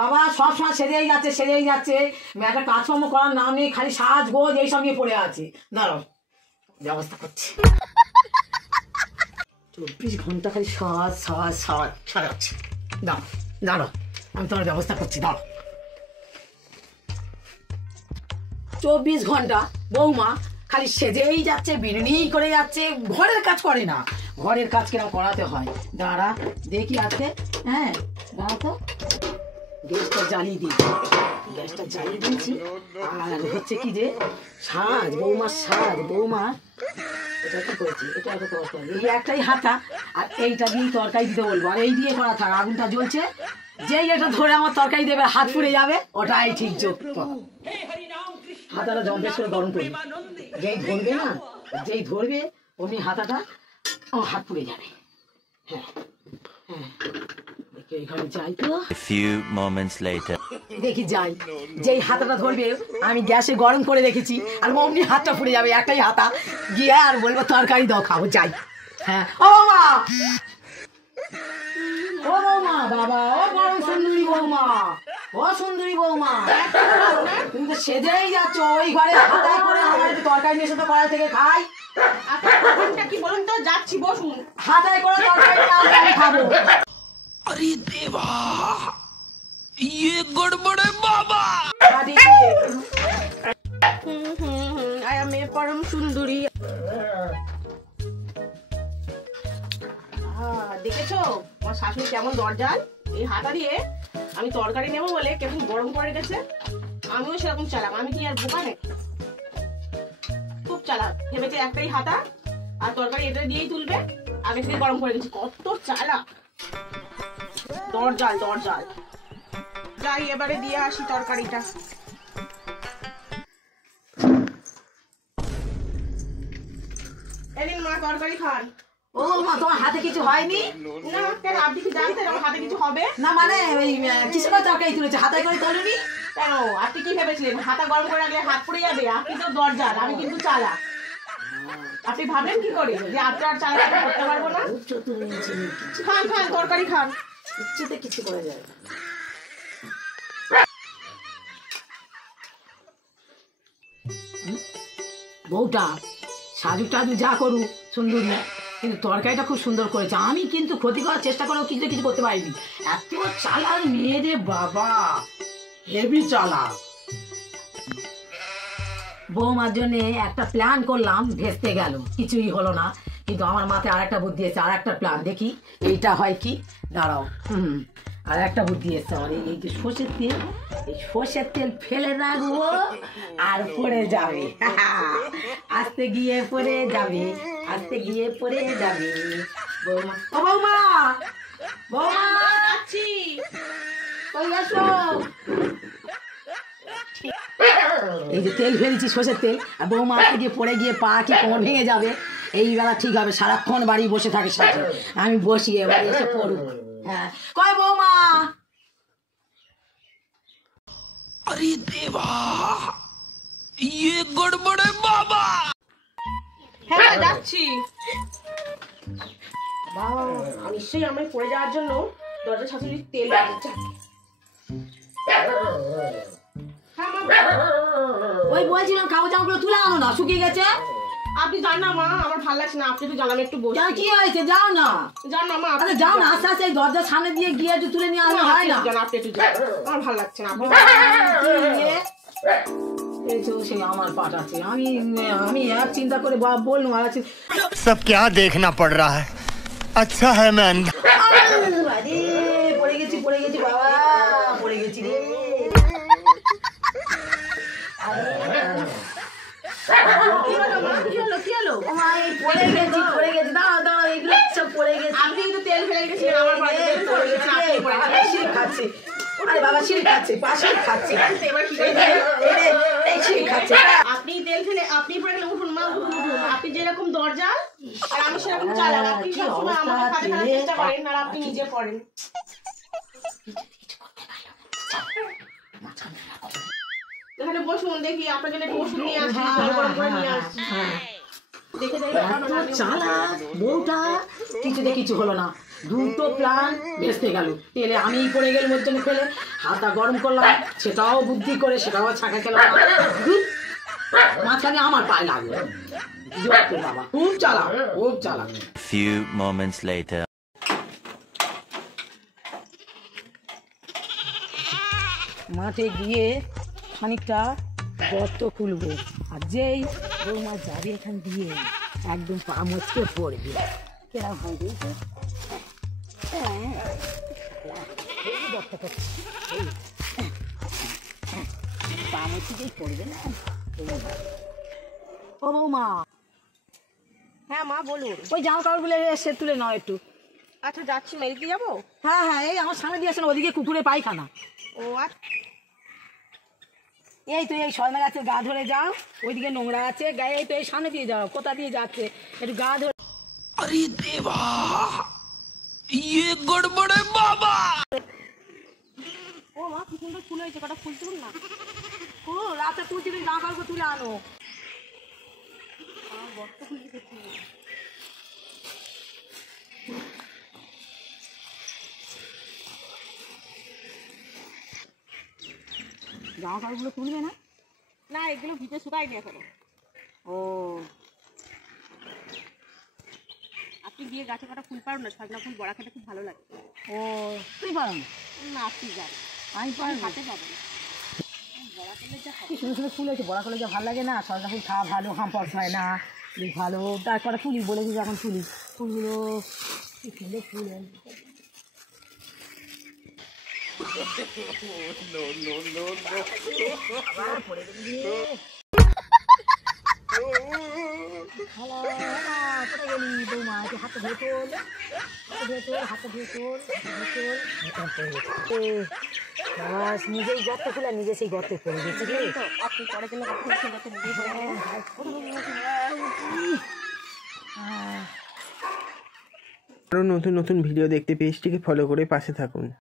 বাবা সবসময় সেজেই যাচ্ছে একটা কাজকর্ম করার নাম নেই, খালি সাজগোজ এইসব নিয়ে পড়ে আছে। দাঁড়াও ব্যবস্থা করছি। 24 ঘন্টা খালি সাজাচ্ছে। দাঁড়াও আমি তোমার ব্যবস্থা করছি। দাঁড়াও 24 ঘন্টা বৌমা খালি সেজেই যাচ্ছে, বিড়নি করে যাচ্ছে, ঘরের কাজ করে না। ঘরের কাজ কিরকম করাতে হয় দাঁড়া দেখি আজকে। হ্যাঁ দাঁড়া তো, গ্যাসটা জ্বালিয়ে দিয়েছি। আর হচ্ছে কি যে সাজ বৌমা এটা কি করেছি, এটা একটা তরকারি, এই একটাই হাতা আর এইটা দিয়ে তরকারি দিতে বলবো, আর এই দিয়ে করা থাক। আগুনটা জ্বলছে, যেই এটা ধরে আমার তরকারি দেবে হাত পুড়ে যাবে, ওটাই ঠিক যোগ্য। হাতাটা জম্পেশ করে গরম করবে, যেই ধরবে অমনি হাতাটা আমার হাত পুড়ে যাবে। হ্যাঁ দেখি যাই, যেই হাতাটা ধরবে আমি গ্যাসে গরম করে রেখেছি আর অমনি হাতটা পুড়ে যাবে, একটাই হাতা, গিয়ে আর বলবো তরকারি দাও খাবো। যাই। হ্যাঁ ও বৌমা বাবা, ও বড় সুন্দরী বৌমা তুমি তো সেজেই যাচ্ছ, ওই ঘরে হাতায় করে আমার তরকারি নিয়ে এসে তো কড়াই থেকে খাই। কি বলুন তো, যাচ্ছি বসুন। হাতায় করে তরকারি আমি খাবো। अरे देवा, ये गड़बड़ है बाबा। আমি পরম সুন্দরী। দেখেছো আমার শাশুড়ি কেমন দরজাল, এই হাতা দিয়ে আমি তরকারি নেবো বলে কেমন গরম করে গেছে। আমিও সেরকম চালাক, আমি কি আর বোকা নাকি? খুব চালাক, ভেবেছে একটাই হাতা আর তরকারি এটা দিয়েই তুলবে, আগে থেকে গরম করে গেছি। কত চালাক দরজাল। যাই এবারে দিয়ে আসি তরকারিটা। এদিন মা তরকারি খান। ও মা তোমার হাতে কিছু হয়নি? না কেন, আপনি কি জানতেন আমার হাতে কিছু হবে? না মানে ওই কিসের করে তরকারি তুলেছে, হাতায় করে তোলেনি কেন? আপনি কি ভেবেছিলেন হাতা গরম করে রাখলে হাত পুড়ে যাবে? আপনি তো দরজাল, আমি কিন্তু চালাক। আপনি ভাবলেন কি করে যে আপনার চালাক আমি করতে পারবো না? খান তরকারি খান, ইচ্ছেতে কিছু করে যায়। বউটা সাজু টাজু যা করুক সুন্দরী, কিন্তু তরকারিটা খুব সুন্দর করেছে। আমি কিন্তু ক্ষতি করার চেষ্টা করেও কিছু করতে পারিনি। এত চালাক মেয়ে রে বাবা, হেভি চালাক। বৌমার জন্য একটা প্ল্যান করলাম, ভেস্তে গেল, কিছুই হলো না। কিন্তু আমার মাথায় আর একটা বুদ্ধি এসেছে, আর একটা প্ল্যান, দেখি এইটা হয় কি। দাঁড়াও, আর একটা বুদ্ধি এসছে আমার। এই যে সর্ষের তেল ফেলে রাখবো আর পড়ে যাবে, আস্তে গিয়ে পড়ে যাবে। বৌমা যাচ্ছি। এই যে তেল ফেলেছি সর্ষের তেল, আর বৌমা আস্তে গিয়ে পড়ে গিয়ে পা কি কোমর ভেঙে যাবে। এই বেলা ঠিক হবে, সারাক্ষণ বাড়ি বসে থাকে সাথে, আমি বসি এবার এসে পড়ুক। হ্যাঁ কয় বৌমা। अरे देवा, ये गड़बड़ है बाबा। হ্যাঁ যাচ্ছি। বাবা নিশ্চয়ই আমি পড়ে যাওয়ার জন্য দরজা শাশুড়ি তেল লাগিয়েছে। ওই বলছিলাম কাগজ জামাগুলো তুলে আনো না, শুকিয়ে গেছে। আপনি যান না মা, আমার ভালো লাগছে না, আপনি একটু জ্বালাম একটু বসে। কি হয়েছে, যাও না মা। আরে যাও না, আস্তে আস্তে দরজার সামনে দিয়ে গিয়ে একটু তুলে নিয়ে আসলে হয় না? আপনি একটু যান, আমার ভালো লাগছে না। আমার পাঠাচ্ছে, আমি এক চিন্তা করে বললাম আর सब क्या देखना पड़ रहा है। अच्छा है मैं পড়ে গেছি বাবা, পড়ে গেছি রে। কি হলো? পড়ে গেছি, দাঁড়াও এগুলো সব পড়ে গেছে। আপনি কিন্তু তেল ফেলে গেছিলেন আমার বাড়িতে। খাচ্ছে, আরে বাবা সিঁড়ি খাচ্ছে, পাশে খাচ্ছে, এবার কি এই সিঁড়ি খাচ্ছে। আপনি তেল ফেলে আপনি পড়ে গেলে উঠুন মা, উঠুন। আপনি যেরকম দরজা আর আমি সেরকম চালাক। আপনি সবসময় আমাকে কাঁধে ফেলার চেষ্টা করেন আর আপনি নিজে পড়েন। এখানে বসুন, দেখি আপনার জন্য একটু ওষুধ নিয়ে আসছি, জল গরম করে নিয়ে আসছি। দেখে দেখে এত চালাক বউটা, কিছুতে কিছু হলো না, দুটো প্ল্যান ভেস্তে গেল। তেলে আমি পড়ে গেল ওর জন্য ফেলে, হালকা গরম করলাম, সেটাও বুদ্ধি করে সেটাও ছাকা খেলাম, মাঝখানে আমার পায়ে লাগলো। বিরক্ত বাবা, খুব চালাক, খুব চালাক। Few moments later. মাঠে গিয়ে খানিকটা গর্ত খুলবো, আর যেই বৌমা যাবে এখান দিয়ে একদম পা মচকে পড়বে। কেরম হয় দেখি, পা মচকেই পড়বে না। ও বৌমা, হ্যাঁ মা বলুন। ওই জামা কাপড়গুলো এসে তুলে নাও একটু। আচ্ছা যাচ্ছি, মেলতে যাবো। হ্যাঁ হ্যাঁ, এই আমার সামনে দিয়ে আসেন, ওদিকে কুকুরে পায়খানা। ও আচ্ছা। এই তো এই সজনা গাছের গা ধরে যাও, ওইদিকে নোংরা আছে গায়ে, এই তো এই সামনে দিয়ে যাও, কোথা দিয়ে যাচ্ছে একটু গা ধরে। अरे देवा, ये गड़बड़ है बाबा। ও মা কি সুন্দর ফুল হয়েছে, কটা ফুল তুলুন না। ও রাতে তুলছি, তুমি জামা কাপড় তুলে আনো। জামা কাপড়গুলো তুলবে না? না এগুলো ভিজে শুকায়নি এখনো। ও আপনি গিয়ে গাছে কটা ফুল পারুন না, সজনা ফুল বড়া খেতে খুব ভালো লাগে। ও, তুমি পারো না? না আপনি যান, আমি পারি না। হাতে পাবেন। বড়া করলে যা কি সুন্দর সুন্দর ফুল হয়েছে, বড়া করলে যা ভালো লাগে না, সজনা ফুল খাওয়া ভালো, হাম্পস হয় না, বেশ ভালো। তারপরে ফুলি বলেছি যখন ফুলি ফুলগুলো কি সুন্দর ফুল হয়েছে। নিজেই গর্ত খুলে নিজে সেই গর্তে পড়ে গেছে। তো আপনি পরের জন্য কখন ফুল গাছে নিজেই বলে দেন। আরও নতুন নতুন ভিডিও দেখতে পেজটিকে ফলো করে পাশে থাকুন।